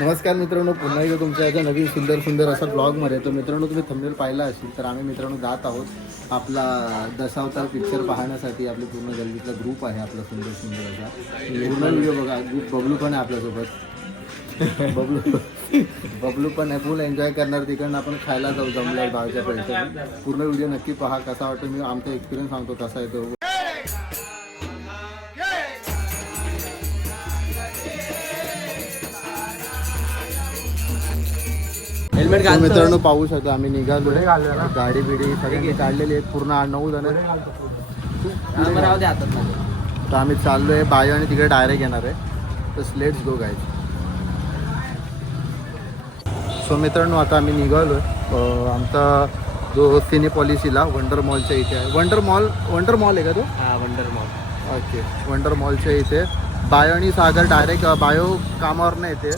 नमस्कार मित्रांनो पुन्हा एकदा तुमच्या याच्या नवीन सुंदर सुंदर असा ब्लॉगमध्ये तर मित्रांनो तुम्ही थंबनेल पाहिला असेल तर आम्ही मित्रांनो जात आहोत आपला दशावतार पिक्चर पाहण्यासाठी. आपली पूर्ण गल्लीतला ग्रुप आहे आपला सुंदर सुंदर असा. पूर्ण व्हिडिओ बघा ग्रुप बबलू पण आहे आपल्यासोबत. बबलू बबलू पण आहे फुल एन्जॉय करणार तिकडनं आपण खायला जाऊ जमल्या भावच्या पैसे पूर्ण व्हिडिओ नक्की पहा कसा वाटतो मी आमचा एक्सपिरियन्स सांगतो कसा आहे हेल्मेट तर मित्रांनो पाहू शकता आम्ही निघालो. गाडी बिडी सगळ्यांनी काढलेली आहेत पूर्ण आठ नऊ जण. तर आम्ही चाललोय बायो आणि तिकडे डायरेक्ट येणार आहे. तर लेट्स गो गाईज सो मित्रांनो आता आम्ही निघालोय. अं, आमचा जो सिने पॉलिसीला वंडर मॉलच्या इथे आहे. वंडर मॉल वंडर मॉल आहे का तो? हा वंडर मॉल ओके वंडर मॉलच्या इथे. बायो आणि सागर डायरेक्ट बायो कामावर नाही येते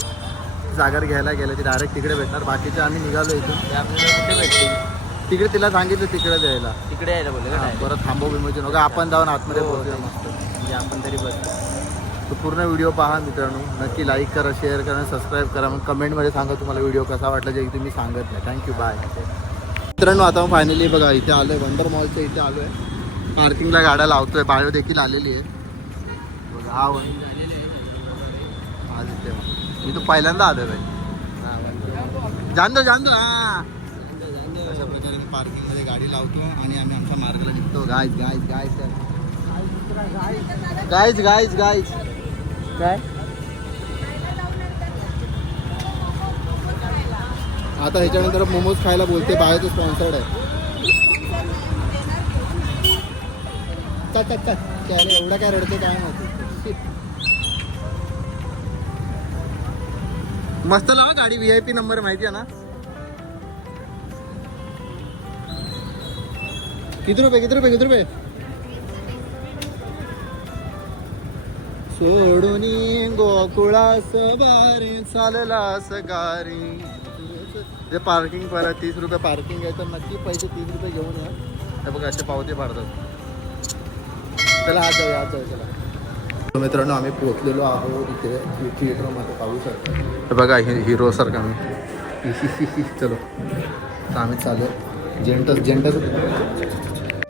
सागर घ्यायला गेले ते डायरेक्ट तिकडे भेटणार. बाकीचे आम्ही निघालो इथून. ते आपल्याला कुठे भेटतील? तिकडे तिला सांगितलं तिकडे द्यायला तिकडे यायला बोलले का हा, direct? परत थांबव बिंबवचे नको आपण जाऊन आतमध्ये हो, पोहोचूया मस्त. म्हणजे आपण तरी बस. तर पूर्ण व्हिडिओ पहा मित्रांनो. नक्की लाईक करा शेअर करा सबस्क्राईब करा. मग कमेंटमध्ये सांगा तुम्हाला व्हिडिओ कसा वाटला जे तुम्ही सांगत नाही. थँक्यू बाय मित्रांनो आता फायनली बघा इथे आलो आहे वंडर मॉलच्या इथे आलो आहे पार्किंगला गाड्या लावतोय. बायो देखील आलेली आहे बघा हा वन आज इथे मग. मी तो पहिल्यांदा आलो आहे हा वंडर जाण दो जाण दो हा अशा प्रकारे मी पार्किंगमध्ये गाडी लावतो आणि आम्ही आमच्या मार्गाला निघतो. Guys guys guys guys guys guys काय? आता ह्याच्यानंतर मोमोज खायला बोलते. बाहेरचं स्पॉन्सर्ड आहे. चट चट त्याला एवढा काय रडते काय माहिती? मस्त लावा गाडी व्ही आय पी नंबर माहिती आहे ना? किती रुपये किती रुपये किती रुपये? सोडून गोकुळास बारी चालला सगारी. जे पार्किंग परत तीस रुपये पार्किंग आहे तर नक्की पैसे तीस रुपये घेऊन या. बघा असे पावते पाडतात. चला आज जाऊया आज जाऊया चला. तर मित्रांनो आम्ही पोहोचलेलो आहोत इथे थिएटरमध्ये पाहू शकतो. हे बघा हि हिरो सारखा मी चलो. तर आम्ही चालू जेंटस जेंटस.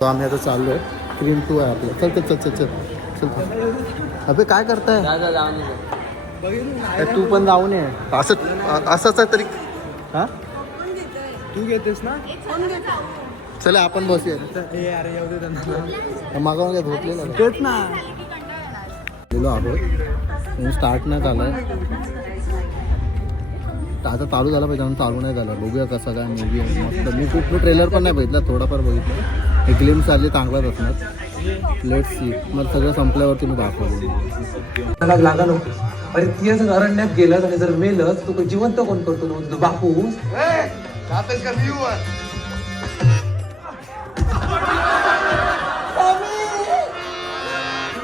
तो आम्ही आता चाललो. आहे क्रीम टू आहे आपलं. चल चल चल चल चल. चल अबे काय करताय? जा जा जाऊन ये. ए, तू पण जाऊन ये असं असंच आहे तरी हा? तू घेतेस ना? चला आपण बसूया. हे अरे येऊ दे त्यांना. मागावून धोतलेलं आहे? तेच ना. गेलो आहोत. म्हणजे स्टार्ट नाही झालं आता चालू झाला पाहिजे म्हणून चालू नाही झाला. बघूया कसा काय मूवी आहे मस्त. मी खूप ट्रेलर पण नाही बघितला. थोडाफार बघितलं. एक ग्लिम्स आले चांगलाच असणार. लेट सी मग सगळं संपल्यावरती मी दाखवलं लागलो. अरे ती असं अरण्यात गेलं आणि जर मेलच तू जिवंत कोण करतो ना? बापू.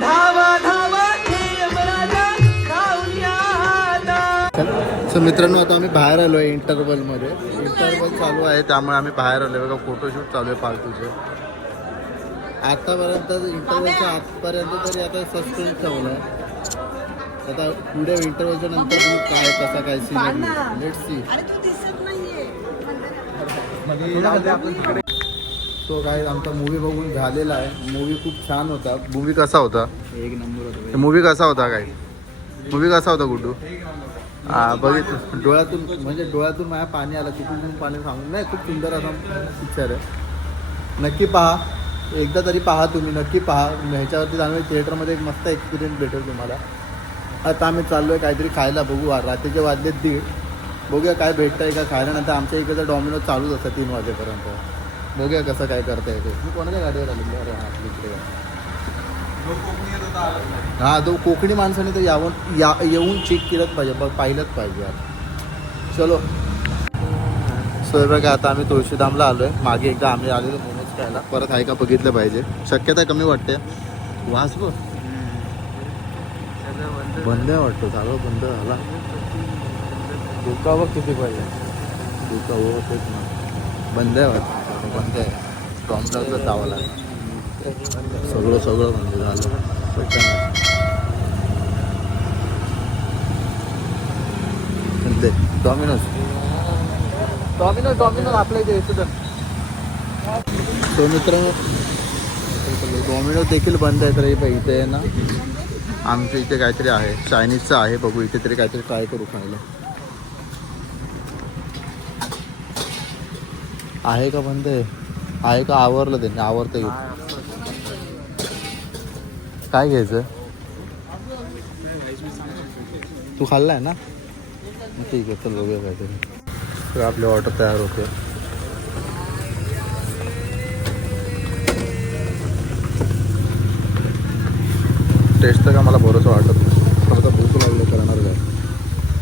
धावा सो मित्रांनो आता आम्ही बाहेर आलो आहे इंटरवलमध्ये इंटरवल चालू आहे त्यामुळे आम्ही बाहेर आलो आहे. बघा फोटोशूट चालू आहे फालतूचे. आतापर्यंत इंटरवलच्या आतपर्यंत तरी आता सस्पेन्स ठेवलं आहे. आता पुढे इंटरवलच्या नंतर काय कसा काय सीन लेट सी तो काय आमचा मूवी बघून झालेला आहे. मूवी खूप छान होता. मूवी कसा होता? एक नंबर होतो मूवी कसा होता काय मूवी कसा होता गुड्डू? हा बघितलं. डोळ्यातून म्हणजे डोळ्यातून माझ्या पाणी आलं तिथून पाणी सांगून नाही खूप सुंदर असा पिक्चर आहे. नक्की पहा. एकदा तरी पहा तुम्ही नक्की पहा. ह्याच्यावरती जाणवे थिएटरमध्ये एक मस्त एक्सपिरियन्स भेटेल तुम्हाला. आता आम्ही चाललो आहे काहीतरी खायला बघू. रात्रीचे वाजले दीड. बघूया काय भेटतंय का खायला. नंतर आमच्या इकडचं डॉमिनोज चालूच असतं तीन वाजेपर्यंत. बघूया कसं काय करता येते मी कोणाच्या गाडीवर आलेलो? अरे हां तिकडे हा तो कोकणी माणसाने तर यावं या येऊन चेक केलंच पाहिजे. बघ पाहिलंच पाहिजे यार चलो. सो बघा आता आम्ही तुळशीधामला आलोय. मागे एकदा आम्ही आलेलो मोमोज खायला. परत आहे का बघितलं पाहिजे. शक्यता कमी वाटते. वास बघ. बंद आहे वाटतो. झालं बंद झाला. धोका बघ किती पाहिजे. धोका हो तेच ना. बंद आहे वाटतं. बंद आहे. जावं लागेल. सगळं सगळं म्हणजे झालं. डॉमिनोज डॉमिनोज डॉमिनोज आपल्या इथे तर. तो मित्र डॉमिनोज देखील बंद आहे तर हे इथे आहे ना आमच्या इथे काहीतरी आहे चायनीजचं आहे बघू इथे तरी काहीतरी ट्राय करू खायला. आहे का बंद आहे? आहे का? आवरलं त्यांनी आवरतं घेऊ काय घ्यायचं? तू खाल्लाय ना? मग ठीक आहे चल बघूया काहीतरी. तर आपली ऑर्डर तयार होते. टेस्ट का मला भरोसा वाटत नाही. फक्त भूक लागलं करणार काय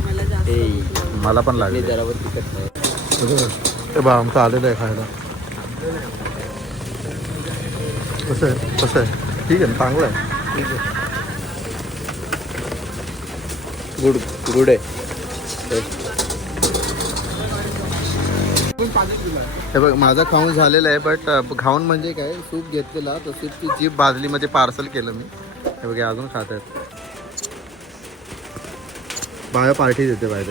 मला जास्त मला पण लागले. जरावर तिकट नाही ते बा आमचं आलेलं आहे खायला. कसं आहे? कसं आहे? ठीक आहे ना चांगलं आहे. गुड गुड आहे. हे बघ माझा खाऊन झालेला आहे बट खाऊन म्हणजे काय सूप घेतलेला तर ती जीप बादलीमध्ये पार्सल केलं मी. हे बघ अजून खात आहेत. बाहेर पार्टी देते बाहेर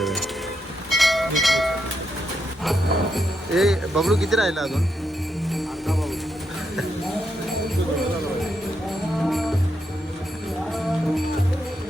ए बबलू किती राहिला अजून?